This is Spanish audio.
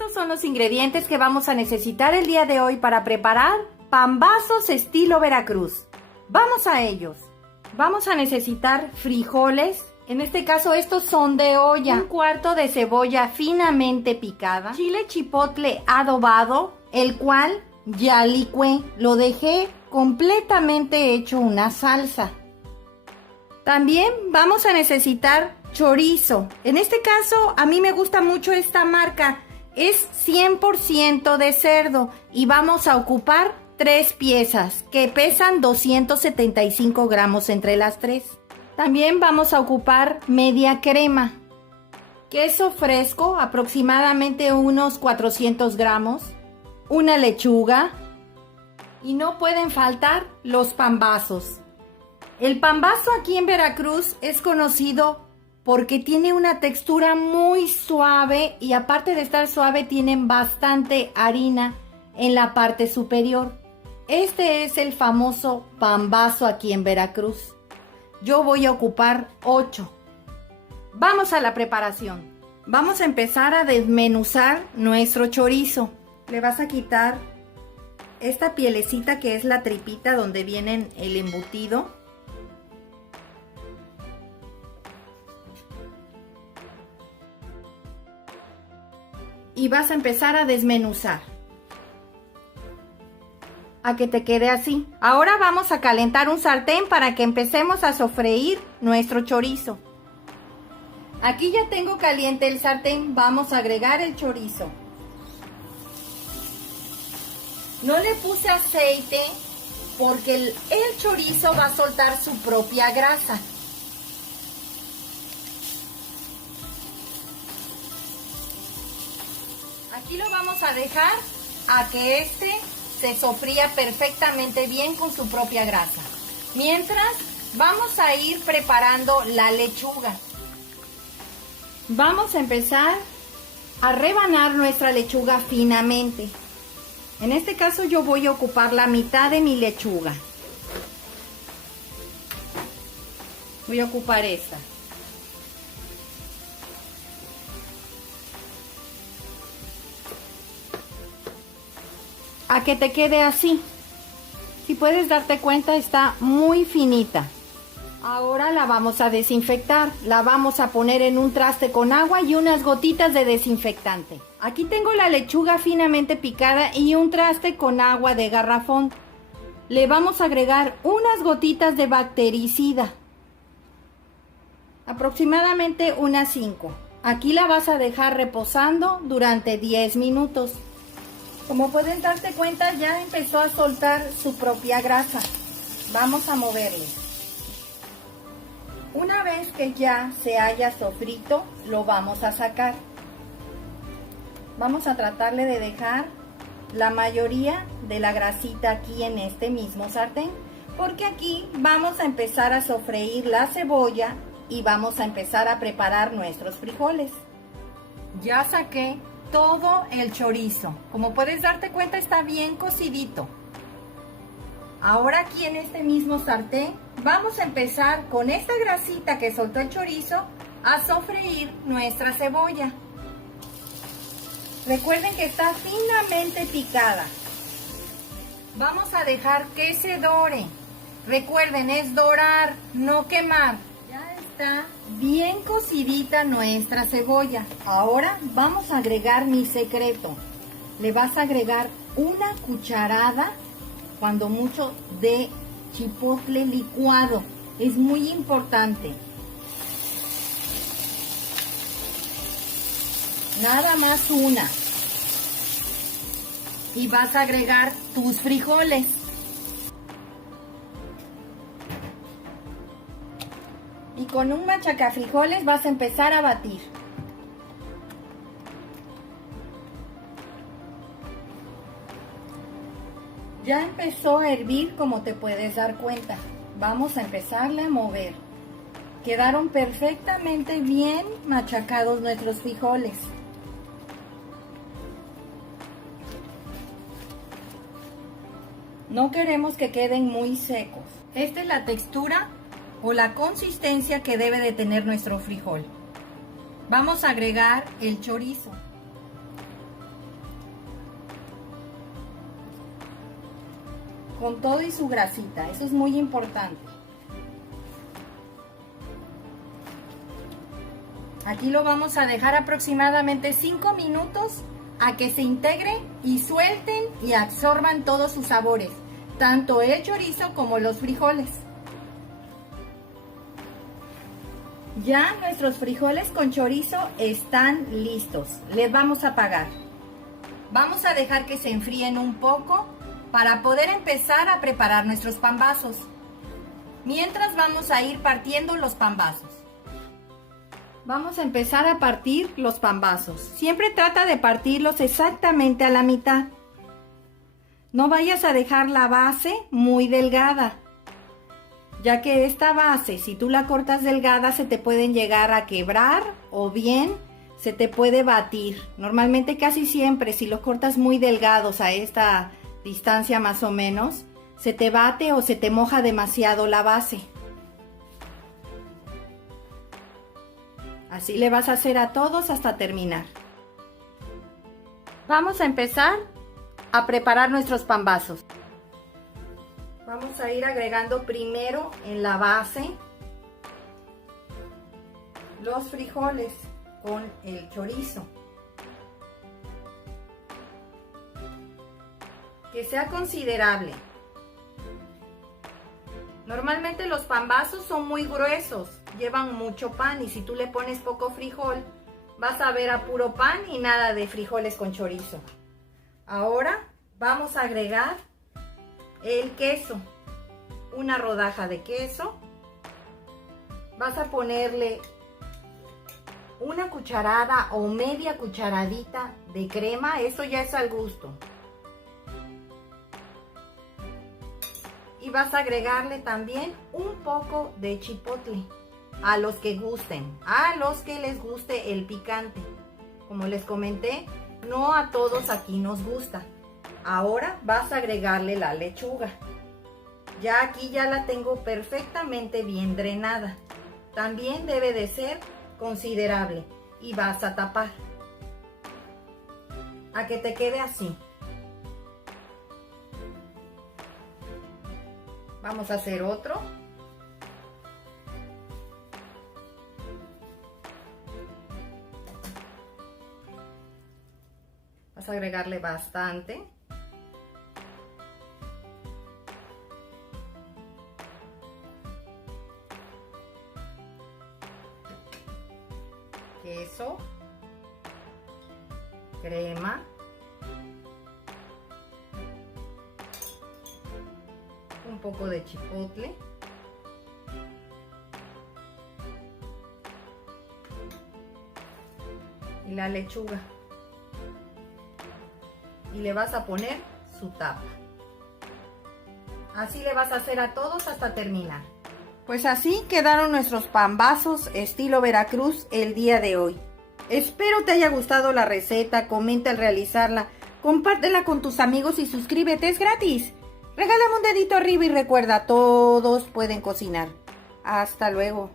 Estos son los ingredientes que vamos a necesitar el día de hoy para preparar pambazos estilo Veracruz. Vamos a ellos. Vamos a necesitar frijoles. En este caso estos son de olla. Un cuarto de cebolla finamente picada. Chile chipotle adobado, el cual ya licué. Lo dejé completamente hecho una salsa. También vamos a necesitar chorizo. En este caso a mí me gusta mucho esta marca. Es 100% de cerdo y vamos a ocupar 3 piezas que pesan 275 gramos entre las 3. También vamos a ocupar media crema. Queso fresco, aproximadamente unos 400 gramos. Una lechuga. Y no pueden faltar los pambazos. El pambazo aquí en Veracruz es conocido porque tiene una textura muy suave y aparte de estar suave tienen bastante harina en la parte superior. Este es el famoso pambazo aquí en Veracruz. Yo voy a ocupar 8. Vamos a la preparación. Vamos a empezar a desmenuzar nuestro chorizo. Le vas a quitar esta pielecita que es la tripita donde viene el embutido. Y vas a empezar a desmenuzar a que te quede así. Ahora vamos a calentar un sartén para que empecemos a sofreír nuestro chorizo. Aquí ya tengo caliente el sartén. Vamos a agregar el chorizo. No le puse aceite porque el chorizo va a soltar su propia grasa. Aquí lo vamos a dejar a que se sofría perfectamente bien con su propia grasa. Mientras, vamos a ir preparando la lechuga. Vamos a empezar a rebanar nuestra lechuga finamente. En este caso yo voy a ocupar la mitad de mi lechuga. Voy a ocupar esta. A que te quede así. Si puedes darte cuenta, está muy finita. Ahora la vamos a desinfectar. La vamos a poner en un traste con agua y unas gotitas de desinfectante. Aquí tengo la lechuga finamente picada y un traste con agua de garrafón. Le vamos a agregar unas gotitas de bactericida. Aproximadamente unas 5. Aquí la vas a dejar reposando durante 10 minutos. Como pueden darte cuenta, ya empezó a soltar su propia grasa. Vamos a moverle. Una vez que ya se haya sofrito, lo vamos a sacar. Vamos a tratarle de dejar la mayoría de la grasita aquí en este mismo sartén, porque aquí vamos a empezar a sofreír la cebolla y vamos a empezar a preparar nuestros frijoles. Ya saqué todo el chorizo. Como puedes darte cuenta, está bien cocidito. Ahora aquí en este mismo sartén vamos a empezar con esta grasita que soltó el chorizo a sofreír nuestra cebolla. Recuerden que está finamente picada. Vamos a dejar que se dore. Recuerden, es dorar, no quemar. Ya está bien cocidita nuestra cebolla. Ahora vamos a agregar mi secreto. Le vas a agregar una cucharada, cuando mucho, de chipotle licuado. Es muy importante. Nada más una. Y vas a agregar tus frijoles. Y con un machacafrijoles vas a empezar a batir. Ya empezó a hervir, como te puedes dar cuenta. Vamos a empezarle a mover. Quedaron perfectamente bien machacados nuestros frijoles. No queremos que queden muy secos. Esta es la textura o la consistencia que debe de tener nuestro frijol. Vamos a agregar el chorizo. con todo y su grasita. Eso es muy importante. Aquí lo vamos a dejar aproximadamente 5 minutos a que se integre y suelten y absorban todos sus sabores, tanto el chorizo como los frijoles. Ya nuestros frijoles con chorizo están listos. Les vamos a apagar. Vamos a dejar que se enfríen un poco para poder empezar a preparar nuestros pambazos. Mientras vamos a ir partiendo los pambazos. Vamos a empezar a partir los pambazos. Siempre trata de partirlos exactamente a la mitad. No vayas a dejar la base muy delgada, ya que esta base, si tú la cortas delgada, se te pueden llegar a quebrar o bien se te puede batir. Normalmente casi siempre, si los cortas muy delgados a esta distancia más o menos, se te bate o se te moja demasiado la base. Así le vas a hacer a todos hasta terminar. Vamos a empezar a preparar nuestros pambazos. Vamos a ir agregando primero en la base los frijoles con el chorizo. Que sea considerable. Normalmente los pambazos son muy gruesos, llevan mucho pan y si tú le pones poco frijol, vas a ver a puro pan y nada de frijoles con chorizo. Ahora vamos a agregar el queso, una rodaja de queso. Vas a ponerle una cucharada o media cucharadita de crema, eso ya es al gusto. Y vas a agregarle también un poco de chipotle, a los que gusten, a los que les guste el picante. Como les comenté, no a todos aquí nos gusta. Ahora vas a agregarle la lechuga. Ya aquí ya la tengo perfectamente bien drenada. También debe de ser considerable y vas a tapar a que te quede así. Vamos a hacer otro. Vas a agregarle bastante. Queso. Crema. Un poco de chipotle. Y la lechuga. Y le vas a poner su tapa. Así le vas a hacer a todos hasta terminar. Pues así quedaron nuestros pambazos estilo Veracruz el día de hoy. Espero te haya gustado la receta, comenta al realizarla, compártela con tus amigos y suscríbete, es gratis. Regálame un dedito arriba y recuerda, todos pueden cocinar. Hasta luego.